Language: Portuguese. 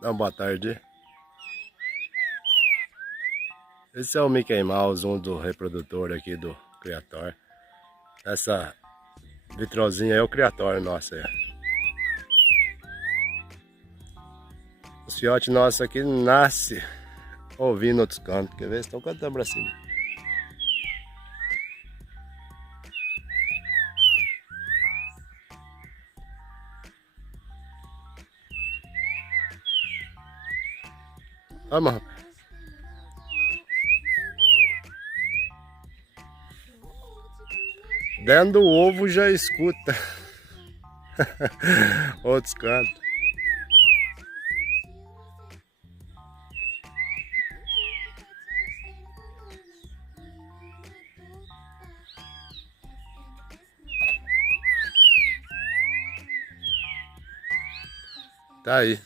Dá uma boa tarde. Esse é o Mickey Mouse, um do reprodutor aqui do Criator. Essa vitrozinha é o Criator nosso. Os fiotes nossos aqui nascem ouvindo outros cantos. Quer ver? Estão cantando pra cima. Vamos, rapaz. Dentro do ovo já escuta outros cantos. Tá aí.